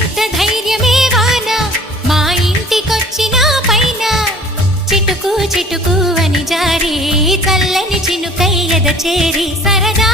ఎంత ధైర్యమే వాన మా ఇంటికొచ్చిన పైన చిటుకు చిటుకు అని జారి చల్లని చినుకై ఎద చేరి సరదా